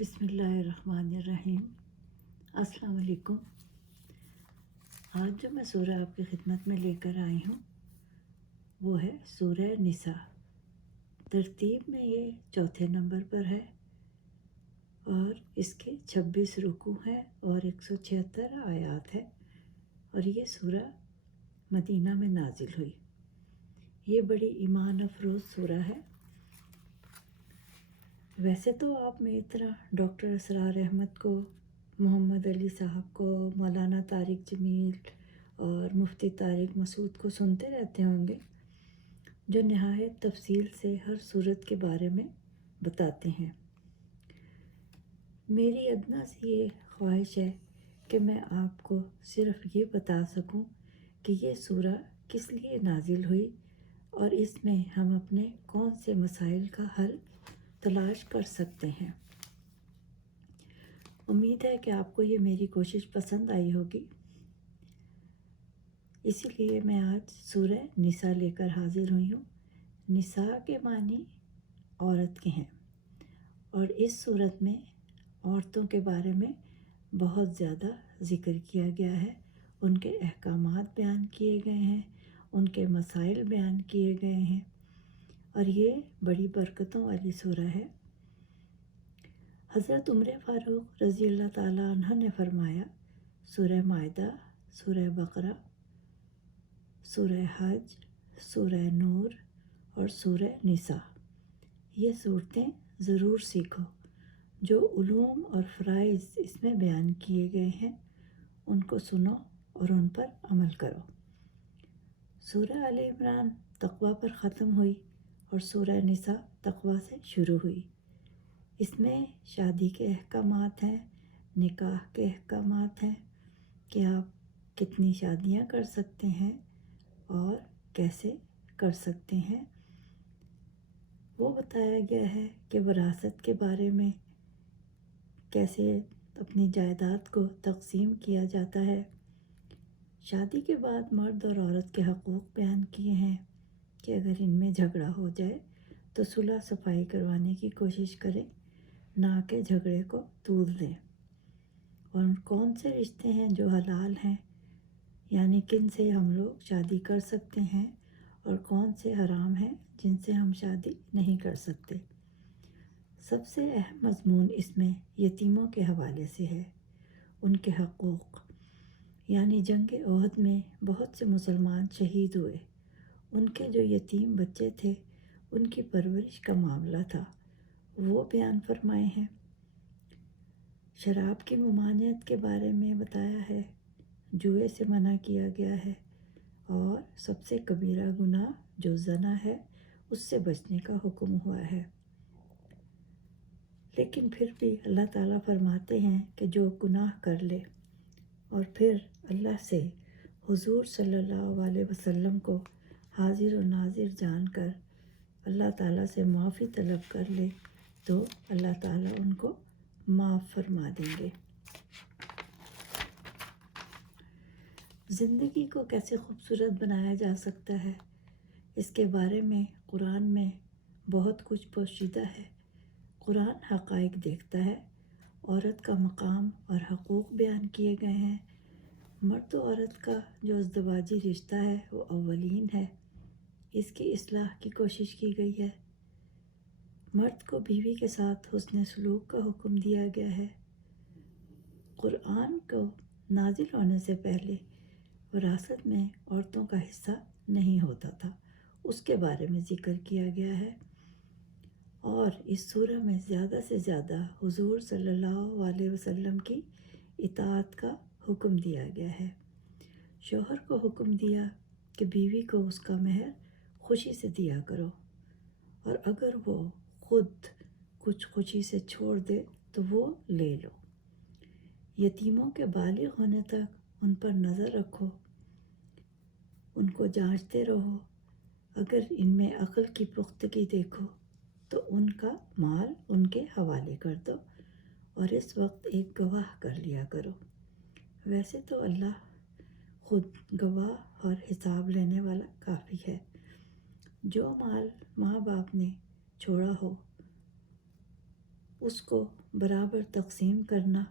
بسم اللہ الرحمن الرحیم۔ السلام علیکم۔ آج جو میں سورہ آپ کی خدمت میں لے کر آئی ہوں وہ ہے سورہ نساء۔ ترتیب میں یہ چوتھے نمبر پر ہے اور اس کے 26 رکوع ہیں اور 176 آیات ہے، اور یہ سورہ مدینہ میں نازل ہوئی۔ یہ بڑی ایمان افروز سورہ ہے۔ ویسے تو آپ میری طرح ڈاکٹر اسرار احمد کو، محمد علی صاحب کو، مولانا طارق جمیل اور مفتی طارق مسعود کو سنتے رہتے ہوں گے، جو نہایت تفصیل سے ہر صورت کے بارے میں بتاتے ہیں۔ میری ادنیٰ سی یہ خواہش ہے کہ میں آپ کو صرف یہ بتا سکوں کہ یہ سورہ کس لیے نازل ہوئی اور اس میں ہم اپنے کون سے مسائل کا حل تلاش کر سکتے ہیں۔ امید ہے کہ آپ کو یہ میری کوشش پسند آئی ہوگی، اسی لیے میں آج سورہ نساء لے کر حاضر ہوئی ہوں۔ نساء کے معنی عورت کے ہیں، اور اس صورت میں عورتوں کے بارے میں بہت زیادہ ذکر کیا گیا ہے، ان کے احکامات بیان کیے گئے ہیں، ان کے مسائل بیان کیے گئے ہیں، اور یہ بڑی برکتوں والی سورہ ہے۔ حضرت عمر فاروق رضی اللہ تعالیٰ عنہ نے فرمایا، سورہ مائدہ، سورہ بقرہ، سورہ حج، سورہ نور اور سورہ نساء، یہ صورتیں ضرور سیکھو۔ جو علوم اور فرائض اس میں بیان کیے گئے ہیں ان کو سنو اور ان پر عمل کرو۔ سورہ آل عمران تقویٰ پر ختم ہوئی اور سورہ نساء تقویٰ سے شروع ہوئی۔ اس میں شادی کے احکامات ہیں، نکاح کے احکامات ہیں کہ آپ کتنی شادیاں کر سکتے ہیں اور کیسے کر سکتے ہیں۔ وہ بتایا گیا ہے کہ وراثت کے بارے میں کیسے اپنی جائیداد کو تقسیم کیا جاتا ہے۔ شادی کے بعد مرد اور عورت کے حقوق بیان کیے ہیں کہ اگر ان میں جھگڑا ہو جائے تو صلح صفائی کروانے کی کوشش کریں، نہ کہ جھگڑے کو طول دیں۔ اور کون سے رشتے ہیں جو حلال ہیں، یعنی کن سے ہم لوگ شادی کر سکتے ہیں، اور کون سے حرام ہیں جن سے ہم شادی نہیں کر سکتے۔ سب سے اہم مضمون اس میں یتیموں کے حوالے سے ہے، ان کے حقوق، یعنی جنگ احد میں بہت سے مسلمان شہید ہوئے، ان کے جو یتیم بچے تھے ان کی پرورش کا معاملہ تھا، وہ بیان فرمائے ہیں۔ شراب کی ممانعت کے بارے میں بتایا ہے، جوئے سے منع کیا گیا ہے، اور سب سے کبیرہ گناہ جو زنا ہے اس سے بچنے کا حکم ہوا ہے۔ لیکن پھر بھی اللہ تعالیٰ فرماتے ہیں کہ جو گناہ کر لے اور پھر اللہ سے، حضور صلی اللہ علیہ وسلم کو حاضر و ناظر جان کر اللہ تعالیٰ سے معافی طلب کر لے تو اللہ تعالیٰ ان کو معاف فرما دیں گے۔ زندگی کو کیسے خوبصورت بنایا جا سکتا ہے، اس کے بارے میں قرآن میں بہت کچھ پوشیدہ ہے۔ قرآن حقائق دیکھتا ہے، عورت کا مقام اور حقوق بیان کیے گئے ہیں۔ مرد و عورت کا جو ازدواجی رشتہ ہے وہ اولین ہے، اس کی اصلاح کی کوشش کی گئی ہے۔ مرد کو بیوی کے ساتھ حسن سلوک کا حکم دیا گیا ہے۔ قرآن کو نازل ہونے سے پہلے وراثت میں عورتوں کا حصہ نہیں ہوتا تھا، اس کے بارے میں ذکر کیا گیا ہے، اور اس سورہ میں زیادہ سے زیادہ حضور صلی اللہ علیہ وسلم کی اطاعت کا حکم دیا گیا ہے۔ شوہر کو حکم دیا کہ بیوی کو اس کا مہر خوشی سے دیا کرو، اور اگر وہ خود کچھ خوشی سے چھوڑ دے تو وہ لے لو۔ یتیموں کے بالغ ہونے تک ان پر نظر رکھو، ان کو جانچتے رہو، اگر ان میں عقل کی پختگی دیکھو تو ان کا مال ان کے حوالے کر دو، اور اس وقت ایک گواہ کر لیا کرو۔ ویسے تو اللہ خود گواہ اور حساب لینے والا کافی ہے۔ جو مال ماں باپ نے چھوڑا ہو اس کو برابر تقسیم کرنا،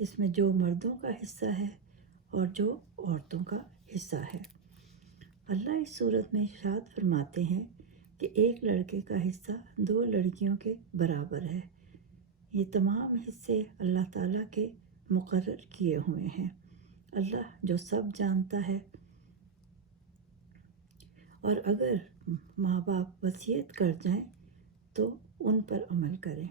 اس میں جو مردوں کا حصہ ہے اور جو عورتوں کا حصہ ہے۔ اللہ اس صورت میں ارشاد فرماتے ہیں کہ ایک لڑکے کا حصہ 2 لڑکیوں کے برابر ہے۔ یہ تمام حصے اللہ تعالیٰ کے مقرر کیے ہوئے ہیں۔ اللہ جو سب جانتا ہے، اور اگر ماں باپ وصیت کر جائیں تو ان پر عمل کریں۔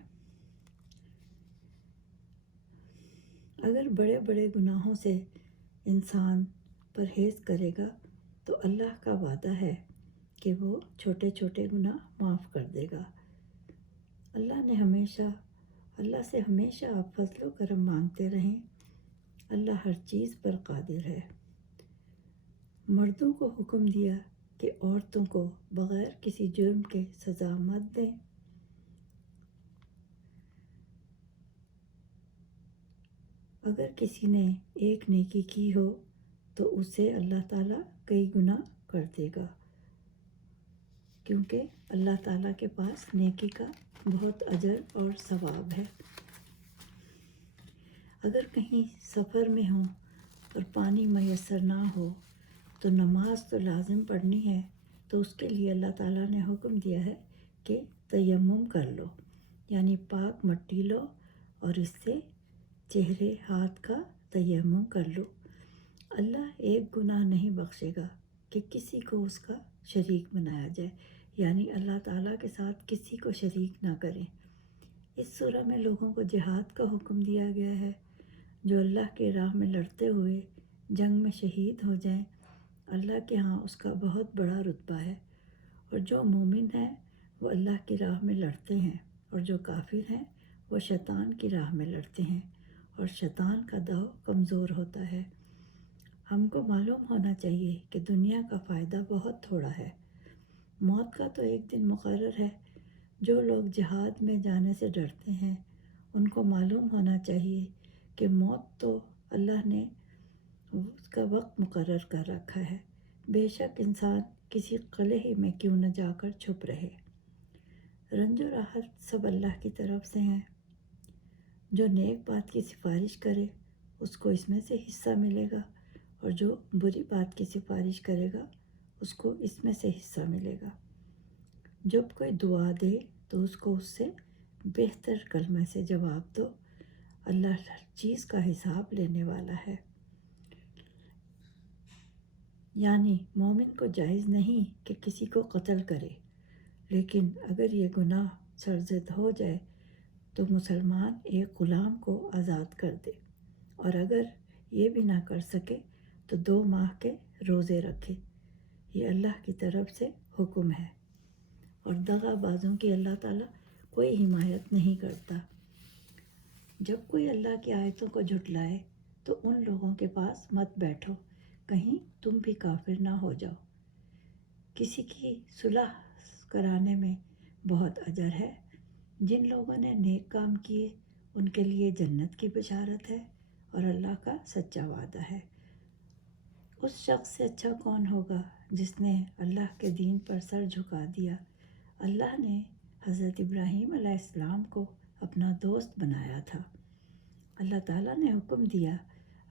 اگر بڑے بڑے گناہوں سے انسان پرہیز کرے گا تو اللہ کا وعدہ ہے کہ وہ چھوٹے چھوٹے گناہ معاف کر دے گا۔ اللہ سے ہمیشہ آپ فضل و کرم مانگتے رہیں۔ اللہ ہر چیز پر قادر ہے۔ مردوں کو حکم دیا کہ عورتوں کو بغیر کسی جرم کے سزا مت دیں۔ اگر کسی نے ایک نیکی کی ہو تو اسے اللہ تعالیٰ کئی گنا کر دے گا، کیونکہ اللہ تعالیٰ کے پاس نیکی کا بہت اجر اور ثواب ہے۔ اگر کہیں سفر میں ہوں اور پانی میسر نہ ہو تو نماز تو لازم پڑھنی ہے، تو اس کے لیے اللہ تعالیٰ نے حکم دیا ہے کہ تیمم کر لو، یعنی پاک مٹی لو اور اس سے چہرے ہاتھ کا تیمم کر لو۔ اللہ ایک گناہ نہیں بخشے گا کہ کسی کو اس کا شریک بنایا جائے، یعنی اللہ تعالیٰ کے ساتھ کسی کو شریک نہ کریں۔ اس سورہ میں لوگوں کو جہاد کا حکم دیا گیا ہے۔ جو اللہ کے راہ میں لڑتے ہوئے جنگ میں شہید ہو جائیں، اللہ کے ہاں اس کا بہت بڑا رتبہ ہے۔ اور جو مومن ہیں وہ اللہ کی راہ میں لڑتے ہیں، اور جو کافر ہیں وہ شیطان کی راہ میں لڑتے ہیں، اور شیطان کا داؤ کمزور ہوتا ہے۔ ہم کو معلوم ہونا چاہیے کہ دنیا کا فائدہ بہت تھوڑا ہے۔ موت کا تو ایک دن مقرر ہے۔ جو لوگ جہاد میں جانے سے ڈرتے ہیں ان کو معلوم ہونا چاہیے کہ موت تو اللہ نے اس کا وقت مقرر کر رکھا ہے، بے شک انسان کسی قلعے میں کیوں نہ جا کر چھپ رہے۔ رنج و راحت سب اللہ کی طرف سے ہیں۔ جو نیک بات کی سفارش کرے اس کو اس میں سے حصہ ملے گا، اور جو بری بات کی سفارش کرے گا اس کو اس میں سے حصہ ملے گا۔ جب کوئی دعا دے تو اس کو اس سے بہتر کلمے سے جواب دو۔ اللہ ہر چیز کا حساب لینے والا ہے۔ یعنی مومن کو جائز نہیں کہ کسی کو قتل کرے، لیکن اگر یہ گناہ سرزد ہو جائے تو مسلمان ایک غلام کو آزاد کر دے، اور اگر یہ بھی نہ کر سکے تو 2 ماہ کے روزے رکھے۔ یہ اللہ کی طرف سے حکم ہے، اور دغا بازوں کی اللہ تعالیٰ کوئی حمایت نہیں کرتا۔ جب کوئی اللہ کی آیتوں کو جھٹلائے تو ان لوگوں کے پاس مت بیٹھو، کہیں تم بھی کافر نہ ہو جاؤ۔ کسی کی صلح کرانے میں بہت اجر ہے۔ جن لوگوں نے نیک کام کیے ان کے لیے جنت کی بشارت ہے، اور اللہ کا سچا وعدہ ہے۔ اس شخص سے اچھا کون ہوگا جس نے اللہ کے دین پر سر جھکا دیا۔ اللہ نے حضرت ابراہیم علیہ السلام کو اپنا دوست بنایا تھا۔ اللہ تعالیٰ نے حکم دیا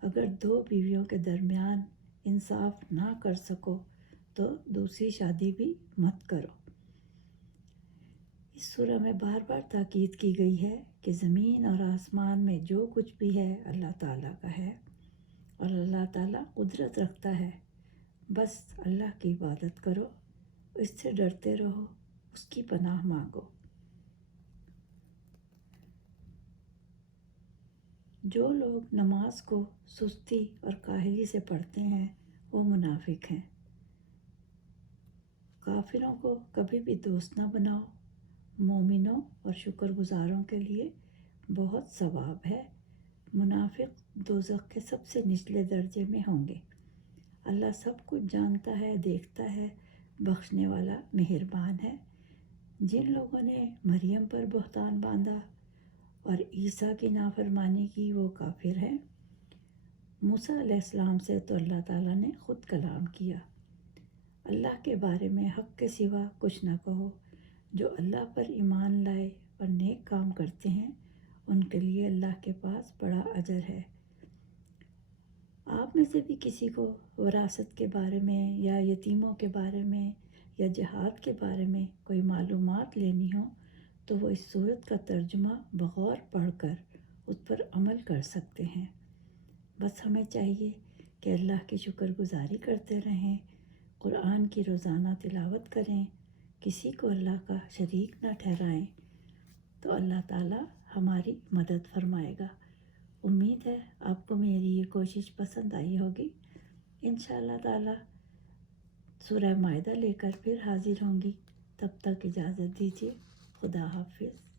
اگر 2 بیویوں کے درمیان انصاف نہ کر سکو تو دوسری شادی بھی مت کرو۔ اس سورہ میں بار بار تاکید کی گئی ہے کہ زمین اور آسمان میں جو کچھ بھی ہے اللہ تعالیٰ کا ہے، اور اللہ تعالیٰ قدرت رکھتا ہے۔ بس اللہ کی عبادت کرو، اس سے ڈرتے رہو، اس کی پناہ مانگو۔ جو لوگ نماز کو سستی اور کاہلی سے پڑھتے ہیں وہ منافق ہیں۔ کافروں کو کبھی بھی دوست نہ بناؤ۔ مومنوں اور شکر گزاروں کے لیے بہت ثواب ہے۔ منافق دوزخ کے سب سے نچلے درجے میں ہوں گے۔ اللہ سب کچھ جانتا ہے، دیکھتا ہے، بخشنے والا مہربان ہے۔ جن لوگوں نے مریم پر بہتان باندھا اور عیسیٰ کی نافرمانی کی وہ کافر ہیں۔ موسیٰ علیہ السلام سے تو اللہ تعالیٰ نے خود کلام کیا۔ اللہ کے بارے میں حق کے سوا کچھ نہ کہو۔ جو اللہ پر ایمان لائے اور نیک کام کرتے ہیں ان کے لیے اللہ کے پاس بڑا اجر ہے۔ آپ میں سے بھی کسی کو وراثت کے بارے میں یا یتیموں کے بارے میں یا جہاد کے بارے میں کوئی معلومات لینی ہو تو وہ اس صورت کا ترجمہ بغور پڑھ کر اس پر عمل کر سکتے ہیں۔ بس ہمیں چاہیے کہ اللہ کی شکر گزاری کرتے رہیں، قرآن کی روزانہ تلاوت کریں، کسی کو اللہ کا شریک نہ ٹھہرائیں، تو اللہ تعالیٰ ہماری مدد فرمائے گا۔ امید ہے آپ کو میری یہ کوشش پسند آئی ہوگی۔ انشاءاللہ تعالیٰ سورہ مائدہ لے کر پھر حاضر ہوں گی۔ تب تک اجازت دیجیے۔ خدا حافظ۔